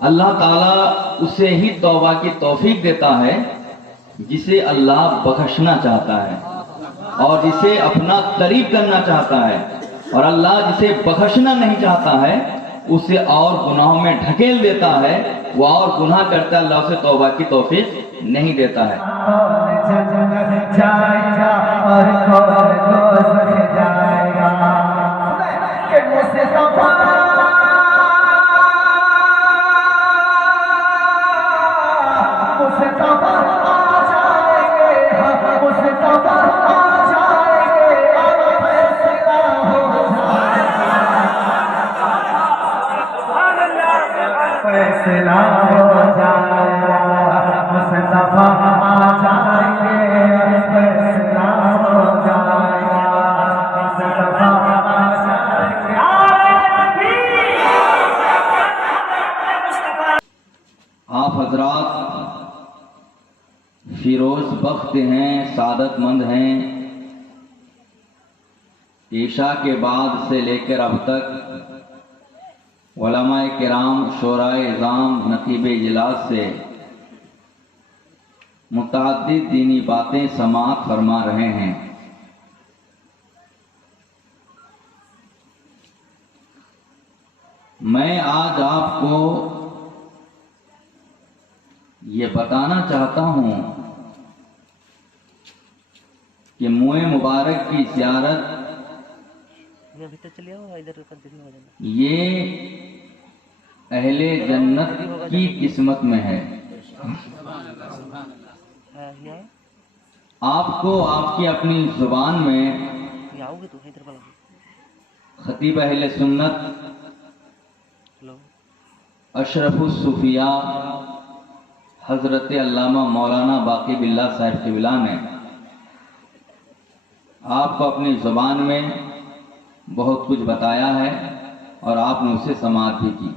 اللہ تعالیٰ اسے ہی توبہ کی توفیق دیتا ہے جسے اللہ بخشنا چاہتا ہے اور جسے اپنا قریب کرنا چاہتا ہے، اور اللہ جسے بخشنا نہیں چاہتا ہے اسے اور گناہوں میں ڈھکیل دیتا ہے، وہ اور گناہ کرتا ہے، اللہ اسے توبہ کی توفیق نہیں دیتا ہے۔ آپ حضرات فیروز بخت ہیں، سعادت مند ہیں۔ عشاء کے بعد سے لے کر اب تک علماء کرام، شورائے اعظام، نقیب اجلاس سے متعدد دینی باتیں سماعت فرما رہے ہیں۔ میں آج آپ کو یہ بتانا چاہتا ہوں کہ موئے مبارک کی زیارت یہ اہل جنت کی قسمت میں ہے۔ آپ کو آپ کی اپنی زبان میں خطیب اہل سنت اشرف الصوفیاء حضرت علامہ مولانا باقی باللہ صاحب قبلہ نے آپ کو اپنی زبان میں بہت کچھ بتایا ہے اور آپ نے اسے سماعت بھی کی۔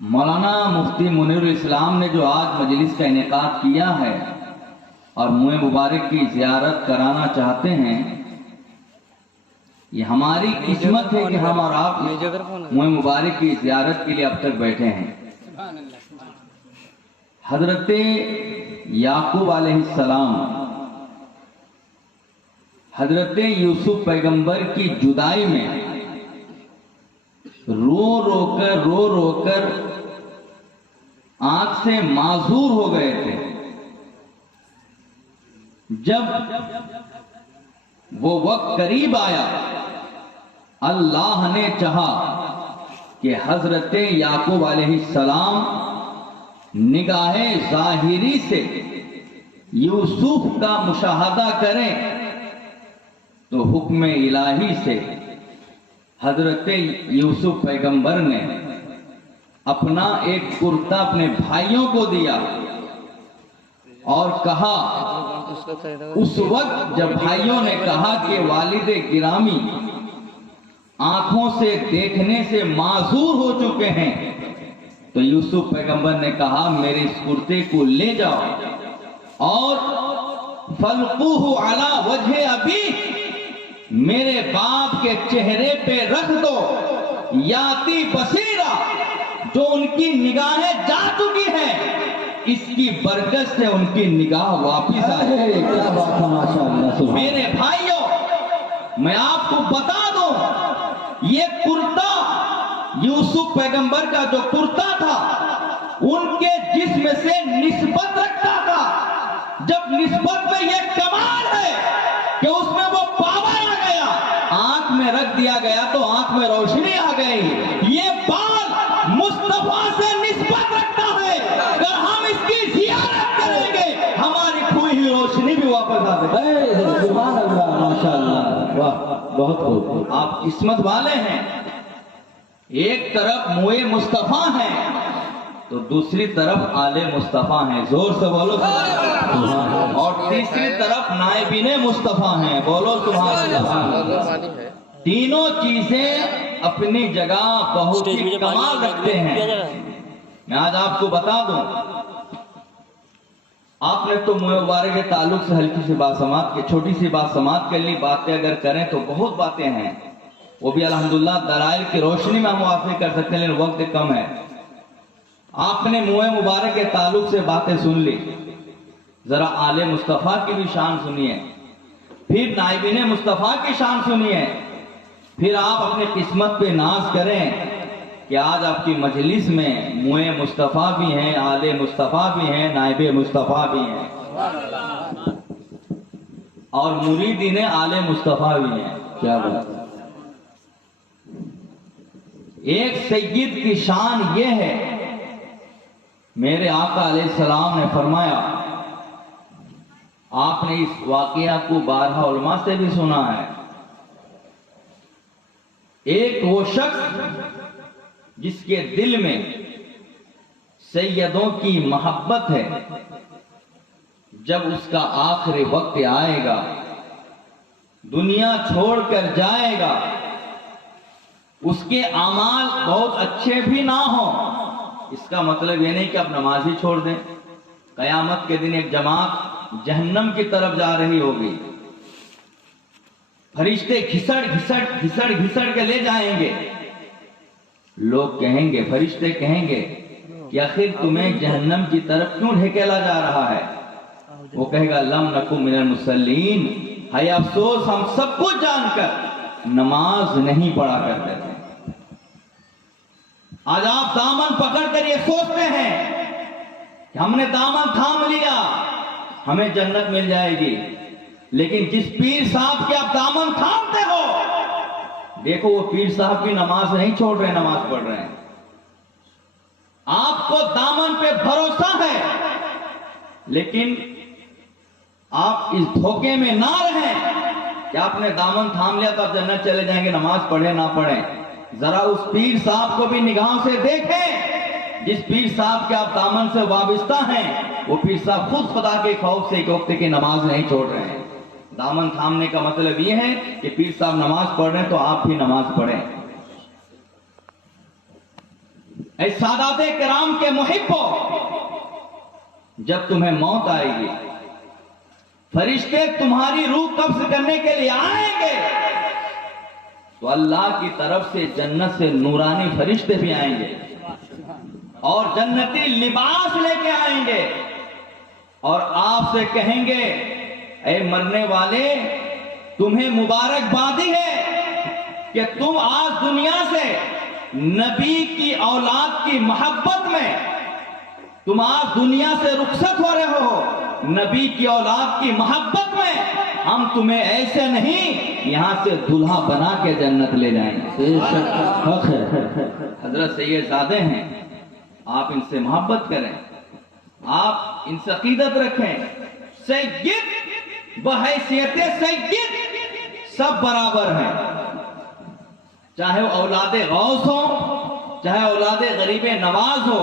مولانا مفتی منیر الاسلام نے جو آج مجلس کا انعقاد کیا ہے اور موئے مبارک کی زیارت کرانا چاہتے ہیں، یہ ہماری قسمت ہے کہ ہم اور آپ موئے مبارک کی زیارت کے لیے اب تک بیٹھے ہیں۔ حضرت یعقوب علیہ السلام حضرت یوسف پیغمبر کی جدائی میں رو رو کر آنکھ سے معذور ہو گئے تھے۔ جب وہ وقت قریب آیا، اللہ نے چاہا کہ حضرت یعقوب علیہ السلام نگاہ ظاہری سے یوسف کا مشاہدہ کریں، تو حکم الہی سے حضرت یوسف پیغمبر نے اپنا ایک کرتا اپنے بھائیوں کو دیا اور کہا، اس وقت جب بھائیوں نے کہا کہ والد گرامی آنکھوں سے دیکھنے سے معذور ہو چکے ہیں، تو یوسف پیغمبر نے کہا میرے اس کرتے کو لے جاؤ اور فَلْقُوهُ عَلَى وَجْهِ أَبِيهِ، میرے باپ کے چہرے پہ رکھ دو، یاتی بصیرہ، جو ان کی نگاہیں جا چکی ہیں اس کی برکت سے ان کی نگاہ واپس آئے۔ میرے بھائیوں، میں آپ کو بتا دوں، یہ کرتا یوسف پیغمبر کا جو کرتا تھا ان کے جسم سے نسبت رکھتا تھا۔ جب نسبت میں یہ کمال ہے کہ اس میں وہ پاور آ گیا، آنکھ میں رکھ دیا گیا تو آنکھ میں روشنی آ گئی۔ یہ بال مصطفیٰ سے نسبت رکھتا ہے، اگر ہم اس کی زیارت کریں گے ہماری کھوئی ہوئی روشنی بھی واپس آ جائے گی۔ سبحان اللہ، ماشاءاللہ، واہ، بہت خوب۔ آپ قسمت والے ہیں، ایک طرف موئے مصطفیٰ ہیں تو دوسری طرف آل مصطفیٰ ہیں، زور سے بولو سبحان اللہ، اور تیسری طرف نائبین مصطفیٰ ہیں، بولو سبحان اللہ۔ تینوں چیزیں اپنی جگہ بہت ہی کمال رکھتے ہیں۔ میں آج آپ کو بتا دوں، آپ نے تو موئے مبارک کے تعلق سے ہلکی سی بات سماعت کی، چھوٹی سی بات سماعت کر لی، باتیں اگر کریں تو بہت باتیں ہیں، وہ بھی الحمدللہ دلائل کی روشنی میں ہم موافق کر سکتے ہیں، لیکن وقت کم ہے۔ آپ نے منہ مبارک کے تعلق سے باتیں سن لی، ذرا آل مصطفیٰ کی بھی شان سنیے، پھر نائبین مصطفیٰ کی شان سنیے، پھر آپ اپنی قسمت پہ ناز کریں کہ آج آپ کی مجلس میں منہ مصطفیٰ بھی ہیں، آل مصطفیٰ بھی ہیں، نائب مصطفیٰ بھی ہیں، اور مریدین آل مصطفیٰ بھی ہیں۔ کیا بات ہے! ایک سید کی شان یہ ہے، میرے آقا علیہ السلام نے فرمایا، آپ نے اس واقعہ کو بارہا علماء سے بھی سنا ہے، ایک وہ شخص جس کے دل میں سیدوں کی محبت ہے، جب اس کا آخری وقت آئے گا، دنیا چھوڑ کر جائے گا، اس کے اعمال بہت اچھے بھی نہ ہوں، اس کا مطلب یہ نہیں کہ آپ نماز ہی چھوڑ دیں۔ قیامت کے دن ایک جماعت جہنم کی طرف جا رہی ہوگی، فرشتے گھسڑ گھسڑ گھسڑ گھسڑ کے لے جائیں گے، لوگ کہیں گے، فرشتے کہیں گے کہ آخر تمہیں جہنم کی طرف کیوں ڈھکیلا جا رہا ہے؟ وہ کہے گا لم نکو من المصلین، ہے افسوس ہم سب کچھ جان کر نماز نہیں پڑھا کرتے تھے۔ آج آپ دامن پکڑ کر یہ سوچتے ہیں کہ ہم نے دامن تھام لیا، ہمیں جنت مل جائے گی، لیکن جس پیر صاحب کے آپ دامن تھامتے ہو، دیکھو وہ پیر صاحب کی نماز نہیں چھوڑ رہے، نماز پڑھ رہے ہیں۔ آپ کو دامن پہ بھروسہ ہے، لیکن آپ اس دھوکے میں نہ رہیں کہ آپ نے دامن تھام لیا تو آپ جنت چلے جائیں گے، نماز پڑھیں نہ پڑھیں۔ ذرا اس پیر صاحب کو بھی نگاہوں سے دیکھیں جس پیر صاحب کے آپ دامن سے وابستہ ہیں، وہ پیر صاحب خود خدا کے خوف سے ایک وقت کی نماز نہیں چھوڑ رہے ہیں۔ دامن تھامنے کا مطلب یہ ہے کہ پیر صاحب نماز پڑھ رہے ہیں تو آپ بھی نماز پڑھیں۔ اے سادات کرام کے محبو، جب تمہیں موت آئے گی، فرشتے تمہاری روح قبض کرنے کے لیے آئیں گے، تو اللہ کی طرف سے جنت سے نورانی فرشتے بھی آئیں گے اور جنتی لباس لے کے آئیں گے، اور آپ سے کہیں گے اے مرنے والے، تمہیں مبارکبادی ہے کہ تم آج دنیا سے نبی کی اولاد کی محبت میں تم آج دنیا سے رخصت ہو رہے ہو، نبی کی اولاد کی محبت میں ہم تمہیں ایسے نہیں یہاں سے دلہا بنا کے جنت لے جائیں گے۔ حضرت سید زادے ہیں، آپ ان سے محبت کریں، آپ ان سے عقیدت رکھیں۔ سید بحیثیت سید سب برابر ہیں، چاہے وہ اولاد غوث ہو، چاہے اولاد غریب نواز ہو،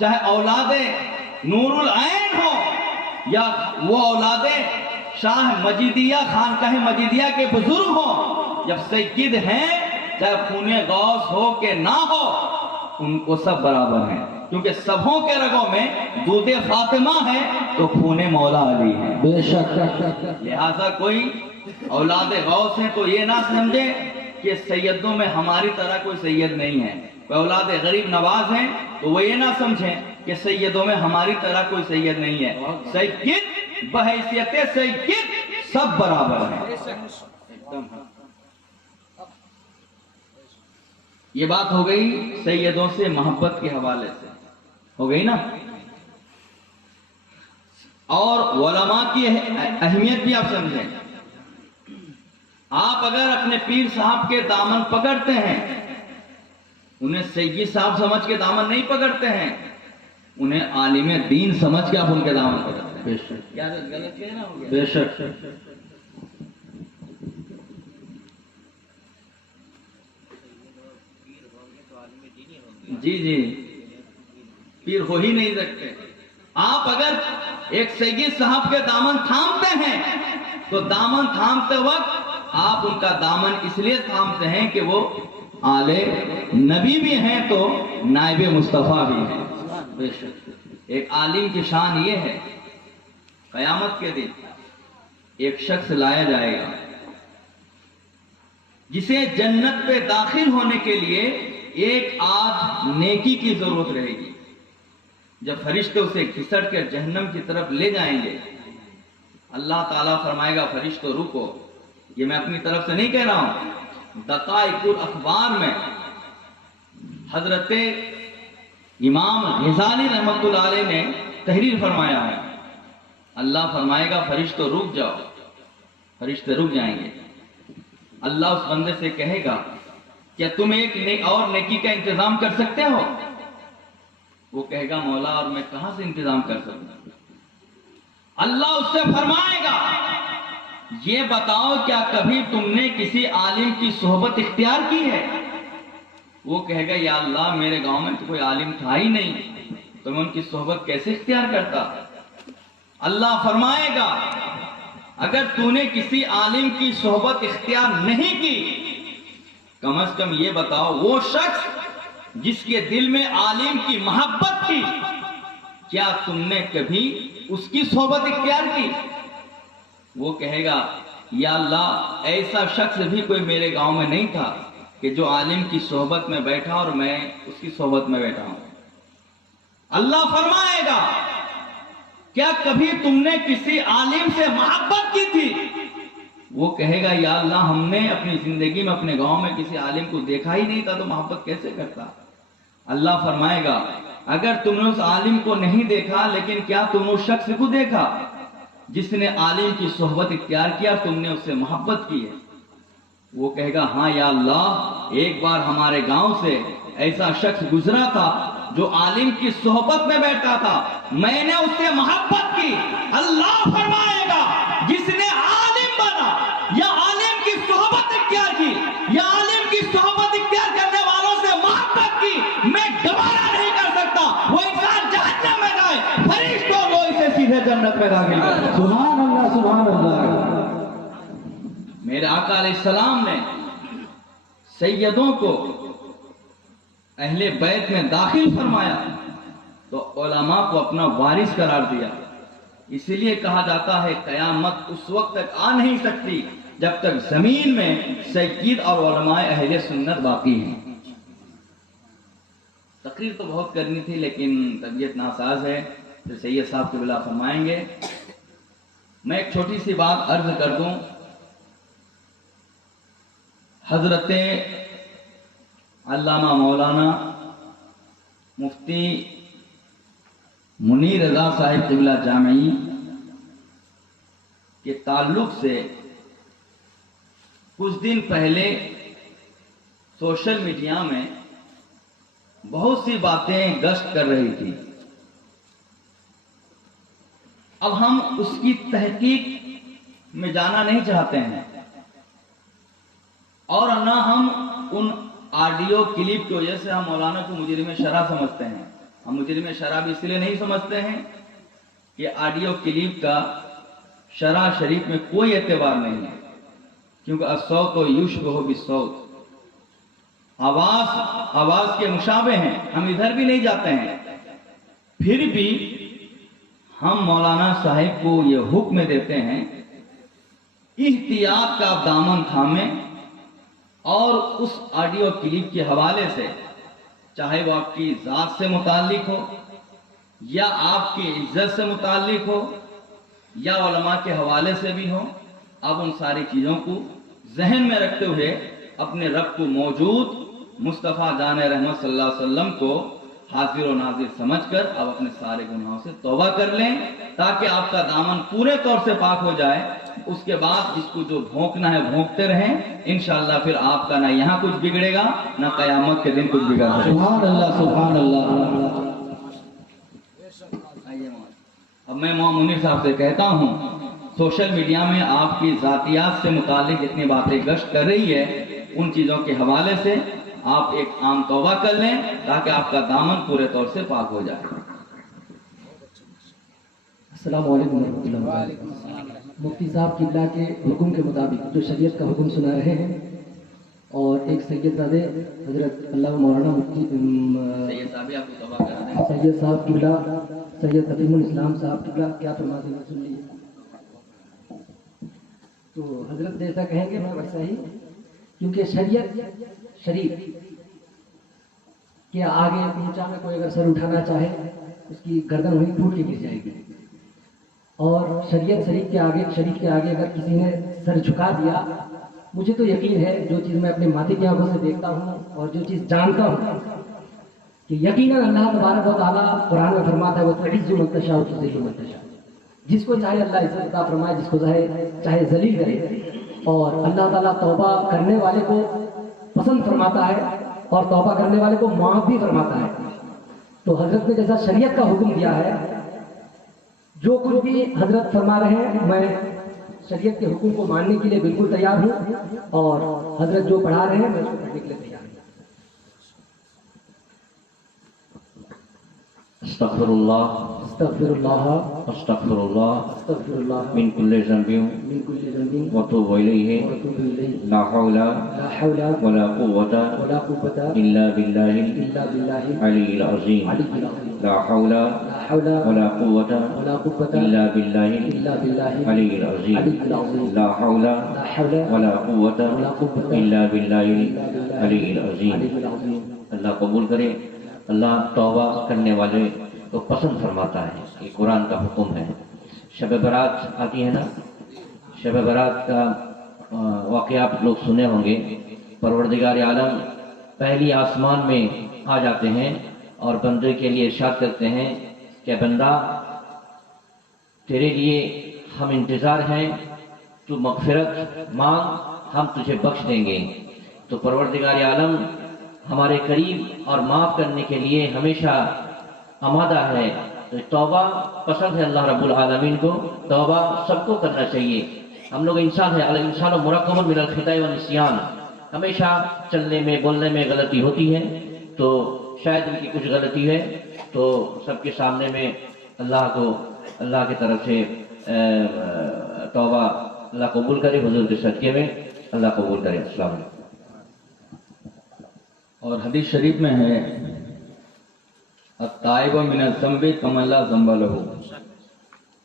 چاہے اولاد نور العین ہو، یا وہ اولاد شاہ مجیدیہ خانقاہ مجیدیہ کے بزرگ ہوں، جب سید ہیں چاہے خون غوث ہو کہ نہ ہو، ان کو سب برابر ہیں، کیونکہ سبوں کے رگوں میں دودھ فاطمہ ہے تو خون مولا علی ہے۔ بے شک۔ لہذا کوئی اولاد غوث ہیں تو یہ نہ سمجھے کہ سیدوں میں ہماری طرح کوئی سید نہیں ہے، کوئی اولاد غریب نواز ہیں تو وہ یہ نہ سمجھیں کہ سیدوں میں ہماری طرح کوئی سید نہیں ہے۔ سید بحیثیت سید سب برابر ہیں۔ یہ بات ہو گئی سیدوں سے محبت کے حوالے سے، ہو گئی نا؟ اور علماء کی اہمیت بھی آپ سمجھیں۔ آپ اگر اپنے پیر صاحب کے دامن پکڑتے ہیں، انہیں سید صاحب سمجھ کے دامن نہیں پکڑتے ہیں، انہیں عالم دین سمجھ کے آپ ان کے دامن پکڑتے ہیں۔ بے شک۔ کیا غلط کہنا ہو گیا؟ بے شک۔ جی جی، پیر ہو ہی نہیں سکتے۔ آپ اگر ایک سید صاحب کے دامن تھامتے ہیں تو دامن تھامتے وقت آپ ان کا دامن اس لیے تھامتے ہیں کہ وہ آل نبی بھی ہیں تو نائب مصطفیٰ بھی ہیں۔ بے شک۔ ایک عالم کی شان یہ ہے، قیامت کے دن ایک شخص لایا جائے گا، جسے جنت پہ داخل ہونے کے لیے ایک آدھ نیکی کی ضرورت رہے گی. جب فرشتے اسے گھسٹ کر جہنم کی طرف لے جائیں گے، اللہ تعالیٰ فرمائے گا فرشتوں رکو. یہ میں اپنی طرف سے نہیں کہہ رہا ہوں، دقائق الاخبار میں حضرت امام غزالی رحمۃ اللہ علیہ نے تحریر فرمایا ہے. اللہ فرمائے گا فرشتوں رک جاؤ. فرشتے رک جائیں گے. اللہ اس بندے سے کہے گا کیا تم ایک اور نیکی کا انتظام کر سکتے ہو؟ وہ کہے گا مولا اور میں کہاں سے انتظام کر سکوں؟ اللہ اس سے فرمائے گا یہ بتاؤ کیا کبھی تم نے کسی عالم کی صحبت اختیار کی ہے؟ وہ کہے گا یا اللہ میرے گاؤں میں تو کوئی عالم تھا ہی نہیں، تو میں ان کی صحبت کیسے اختیار کرتا؟ اللہ فرمائے گا اگر تو نے کسی عالم کی صحبت اختیار نہیں کی، کم از کم یہ بتاؤ وہ شخص جس کے دل میں عالم کی محبت تھی، کیا تم نے کبھی اس کی صحبت اختیار کی؟ وہ کہے گا یا اللہ ایسا شخص بھی کوئی میرے گاؤں میں نہیں تھا کہ جو عالم کی صحبت میں بیٹھا اور میں اس کی صحبت میں بیٹھا ہوں. اللہ فرمائے گا کیا کبھی تم نے کسی عالم سے محبت کی تھی؟ وہ کہے گا یا اللہ ہم نے اپنی زندگی میں اپنے گاؤں میں کسی عالم کو دیکھا ہی نہیں تھا تو محبت کیسے کرتا؟ اللہ فرمائے گا اگر تم نے اس عالم کو نہیں دیکھا لیکن کیا تم نے اس شخص کو دیکھا جس نے عالم کی صحبت اختیار کیا، تم نے اس سے محبت کی ہے؟ وہ کہے گا ہاں یا اللہ ایک بار ہمارے گاؤں سے ایسا شخص گزرا تھا جو عالم کی صحبت میں بیٹھا تھا، میں نے اس سے محبت کی. اللہ فرمائے گا جس نے عالم بنا یا عالم کی صحبت اختیار کی یا عالم کی صحبت اختیار کرنے والوں سے محبت کی، میں گوارا نہیں کر سکتا وہ انسان جہنم میں جائے، فرشتوں کو اسے سیدھے جنت میں داخل کرے. سبحان اللہ سبحان اللہ. میرے آقا علیہ السلام نے سیدوں کو اہل بیت میں داخل فرمایا تو علماء کو اپنا وارث قرار دیا. اسی لیے کہا جاتا ہے قیامت اس وقت تک آ نہیں سکتی جب تک زمین میں سید اور علماء اہل سنت باقی ہیں. تقریر تو بہت کرنی تھی لیکن طبیعت ناساز ہے، پھر سید صاحب کے بلا فرمائیں گے. میں ایک چھوٹی سی بات عرض کر دوں. حضرت علامہ مولانا مفتی منیر رضا صاحب قبلہ جامعی کے تعلق سے کچھ دن پہلے سوشل میڈیا میں بہت سی باتیں گشت کر رہی تھی. اب ہم اس کی تحقیق میں جانا نہیں چاہتے ہیں اور نہ ہم ان آڈیو کلپ کی وجہ سے ہم مولانا کو مجرم شرع سمجھتے ہیں. ہم مجرم شرع بھی اس لیے نہیں سمجھتے ہیں کہ آڈیو کلپ کا شرع شریف میں کوئی اعتبار نہیں ہے، کیونکہ الصوت یشبہ بالصوت، آواز کے مشابہ ہیں. ہم ادھر بھی نہیں جاتے ہیں، پھر بھی ہم مولانا صاحب کو یہ حکم دیتے ہیں احتیاط کا دامن تھامیں اور اس آڈیو کلپ کے حوالے سے، چاہے وہ آپ کی ذات سے متعلق ہو یا آپ کی عزت سے متعلق ہو یا علماء کے حوالے سے بھی ہو، اب ان ساری چیزوں کو ذہن میں رکھتے ہوئے اپنے رب کو موجود مصطفیٰ جان رحمت صلی اللہ علیہ وسلم کو حاضر و ناظر سمجھ کر اب اپنے سارے گناہوں سے توبہ کر لیں تاکہ آپ کا دامن پورے طور سے پاک ہو جائے. اس کے بعد جس کو جو بھونکنا ہے بھونکتے رہیں، انشاءاللہ پھر آپ کا نہ یہاں کچھ بگڑے گا نہ قیامت کے دن کچھ بگڑ سکے. سبحان اللہ سبحان اللہ. اب میں مولانا منیر صاحب سے کہتا ہوں سوشل میڈیا میں آپ کی ذاتیات سے متعلق جتنی باتیں گشت کر رہی ہے ان چیزوں کے حوالے سے آپ ایک عام توبہ کر لیں تاکہ آپ کا دامن پورے طور سے پاک ہو جائے. السلام علیکم ورحمۃ اللہ وبرکاتہ. مفتی صاحب قبلہ کے حکم کے مطابق جو شریعت کا حکم سنا رہے ہیں اور ایک سید زادے حضرت علامہ مولانا مفتی سید صاحب آپ کو توبہ کرا دیں. سید صاحب قبلہ سید تقیم الاسلام صاحب قبلہ کیا فرماتے ہیں سن لیجیے. تو حضرت جیسا کہیں گے میں ویسا ہی کیونکہ شریعت شریف کے آگے اونچا میں کوئی اگر سر اٹھانا چاہے اس کی گردن وہیں پھوٹ کے گر جائے گی، اور شریعت شریف کے آگے اگر کسی نے سر جھکا دیا، مجھے تو یقین ہے جو چیز میں اپنے ماتھے کی آنکھوں سے دیکھتا ہوں اور جو چیز جانتا ہوں کہ یقیناً اللہ تبارک و تعالیٰ قرآن میں فرماتا ہے وہ تعز من تشاء و تذل من تشاء، جس کو چاہے اللہ عزت عطا فرمائے، جس کو چاہے ذلیل کرے، اور اللہ تعالیٰ توبہ کرنے والے کو پسند فرماتا ہے اور توبہ کرنے والے کو معاف بھی فرماتا ہے۔ تو حضرت نے جیسا شریعت کا حکم دیا ہے، جو کچھ بھی حضرت فرما رہے ہیں میں شریعت کے حکم کو ماننے کے لیے بالکل تیار ہوں، اور حضرت جو پڑھا رہے ہیں میں اس کو پڑھنے کے لیے تیار ہوں۔ استغفر اللہ استغفر اللہ استغفر اللہ استغفر اللہ من کل ذنب من کل ذنب واتوب الیہ واتوب الیہ لا حول لا حول ولا قوة ولا قوة الا باللہ الا باللہ العلی العظیم العلی العظیم لا حول لا حول ولا قوة ولا قوة الا باللہ الا باللہ العلی العظیم العلی العظیم لا حول لا حول ولا قوة ولا قوة الا باللہ الا باللہ العلی العظیم۔ العلی العظیم۔ اللہ قبول کرے۔ اللہ توبہ کرنے والے کو پسند فرماتا ہے، یہ قرآن کا حکم ہے۔ شب برات آتی ہے نا، شب برات کا واقعہ آپ لوگ سنے ہوں گے۔ پروردگار عالم پہلی آسمان میں آ جاتے ہیں اور بندے کے لیے ارشاد کرتے ہیں کہ بندہ تیرے لیے ہم انتظار ہیں، تو مغفرت مانگ ہم تجھے بخش دیں گے۔ تو پروردگار عالم ہمارے قریب اور معاف کرنے کے لیے ہمیشہ آمادہ ہے۔ تو توبہ پسند ہے اللہ رب العالمین کو، توبہ سب کو کرنا چاہیے۔ ہم لوگ انسان ہیں، الانسان مرکب من الخطاء والنسیان، ہمیشہ چلنے میں بولنے میں غلطی ہوتی ہے، تو شاید ان کی کچھ غلطی ہے تو سب کے سامنے میں اللہ کی طرف سے توبہ اللہ قبول کرے، حضور کے صدقے میں اللہ قبول کرے۔ السلام علیکم۔ اور حدیث شریف میں ہے التائب من الذنب کمن لا ذنب لہ،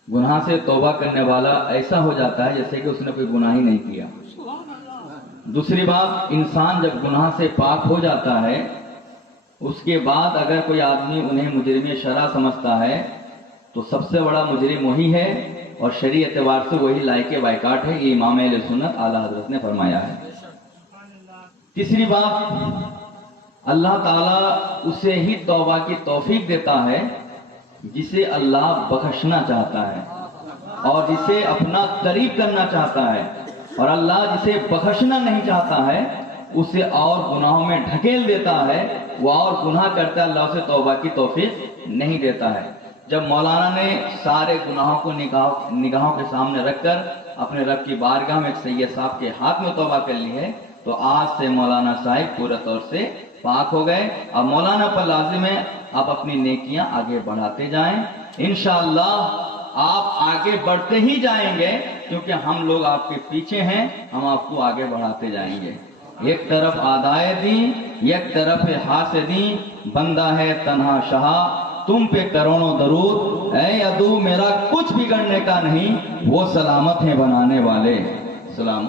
گناہ سے توبہ کرنے والا ایسا ہو جاتا ہے جیسے کہ اس نے کوئی گناہ ہی نہیں کیا۔ دوسری بات، انسان جب گناہ سے پاک ہو جاتا ہے اس کے بعد اگر کوئی آدمی انہیں مجرم شرع سمجھتا ہے تو سب سے بڑا مجرم وہی ہے، اور شرعی اعتبار سے وہی لائق بائیکاٹ ہے، یہ امام اہل سنت اعلیٰ حضرت نے فرمایا ہے۔ تیسری بات، اللہ تعالیٰ اسے ہی توبہ کی توفیق دیتا ہے جسے اللہ بخشنا چاہتا ہے اور جسے اپنا قریب کرنا چاہتا ہے، اور اللہ جسے بخشنا نہیں چاہتا ہے اسے اور گناہوں میں ڈھکیل دیتا ہے، وہ اور گناہ کرتا ہے، اللہ اسے توبہ کی توفیق نہیں دیتا ہے۔ جب مولانا نے سارے گناہوں کو نگاہوں کے سامنے رکھ کر اپنے رب کی بارگاہ میں ایک سید صاحب کے ہاتھ میں توبہ کر لی ہے، تو آج سے مولانا صاحب پورے طور سے پاک ہو گئے۔ اب مولانا پر لازم ہے آپ اپنی نیکیاں آگے بڑھاتے جائیں، انشاءاللہ آپ آگے بڑھتے ہی جائیں گے، کیونکہ ہم لوگ آپ کے پیچھے ہیں، ہم آپ کو آگے بڑھاتے جائیں گے۔ ایک طرف آدائے دیں، ایک طرف حاسدیں، بندہ ہے تنہا شہا، تم پہ کروڑوں درود، اے عدو میرا کچھ بگڑنے کا نہیں، وہ سلامت ہیں بنانے والے۔ سلام۔